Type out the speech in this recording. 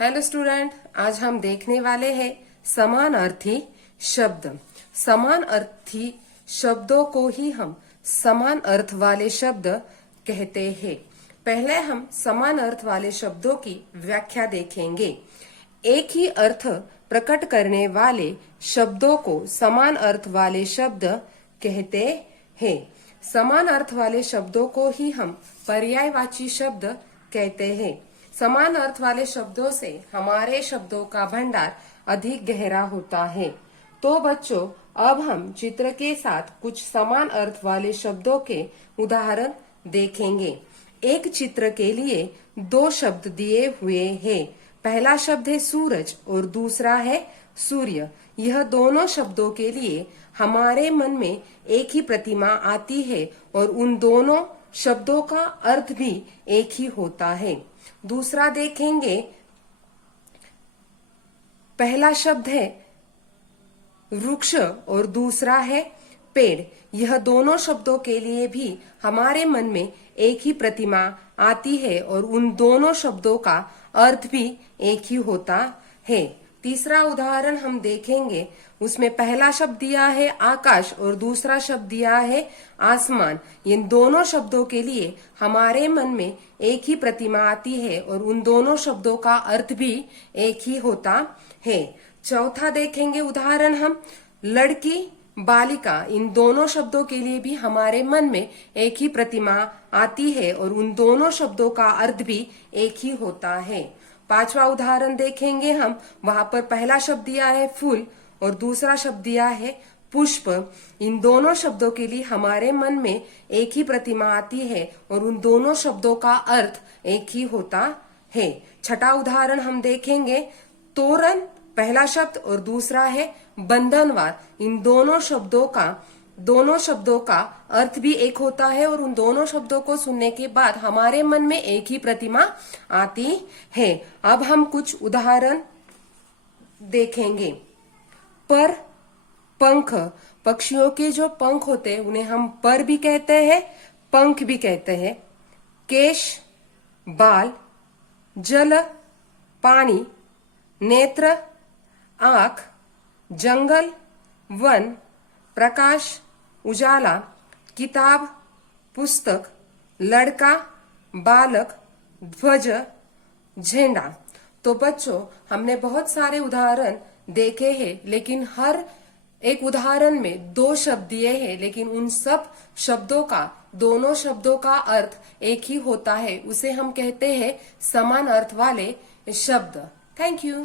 Hello student, आज हम देखने वाले हैं समान अर्थी शब्द। समान अर्थी शब्दों को ही हम समान अर्थ वाले शब्द कहते हैं। पहले हम समान अर्थ वाले शब्दों की व्याख्या देखेंगे। एक ही अर्थ प्रकट करने वाले शब्दों को समान अर्थ वाले शब्द कहते हैं। समान अर्थ वाले शब्दों को ही हम पर्यायवाची शब्द कहते हैं। समान अर्थ वाले शब्दों से हमारे शब्दों का भंडार अधिक गहरा होता है। तो बच्चों, अब हम चित्र के साथ कुछ समान अर्थ वाले शब्दों के उदाहरण देखेंगे। एक चित्र के लिए दो शब्द दिए हुए हैं। पहला शब्द है सूरज और दूसरा है सूर्य। यह दोनों शब्दों के लिए हमारे मन में एक ही प्रतिमा आती है और उन दोनों शब्दों का अर्थ भी एक ही होता है। दूसरा देखेंगे, पहला शब्द है वृक्ष और दूसरा है पेड़। यह दोनों शब्दों के लिए भी हमारे मन में एक ही प्रतिमा आती है और उन दोनों शब्दों का अर्थ भी एक ही होता है। तीसरा उदाहरण हम देखेंगे, उसमें पहला शब्द दिया है आकाश और दूसरा शब्द दिया है आसमान। इन दोनों शब्दों के लिए हमारे मन में एक ही प्रतिमा आती है और उन दोनों शब्दों का अर्थ भी एक ही होता है। चौथा देखेंगे उदाहरण हम, लड़की बालिका। इन दोनों शब्दों के लिए भी हमारे मन में एक ही प्रतिमा आती है और उन दोनों शब्दों का अर्थ भी एक ही होता है। पांचवा उदाहरण देखेंगे हम, वहां पर पहला शब्द दिया है फूल और दूसरा शब्द दिया है पुष्प। इन दोनों शब्दों के लिए हमारे मन में एक ही प्रतिमा आती है और उन दोनों शब्दों का अर्थ एक ही होता है। छठा उदाहरण हम देखेंगे, तोरण पहला शब्द और दूसरा है बंधनवार। इन दोनों शब्दों का अर्थ भी एक होता है और उन दोनों शब्दों को सुनने के बाद हमारे मन में एक ही प्रतिमा आती है। अब हम कुछ उदाहरण देखेंगे। पर, पंख। पक्षियों के जो पंख होते हैं उन्हें हम पर भी कहते हैं, पंख भी कहते हैं। केश, बाल। जल, पानी। नेत्र, आंख। जंगल, वन। प्रकाश, उजाला। किताब, पुस्तक। लड़का, बालक। ध्वज, झंडा। तो बच्चों, हमने बहुत सारे उदाहरण देखे हैं, लेकिन हर एक उदाहरण में दो शब्द दिए हैं, लेकिन उन सब शब्दों का, दोनों शब्दों का अर्थ एक ही होता है। उसे हम कहते हैं समान अर्थ वाले शब्द। Thank you.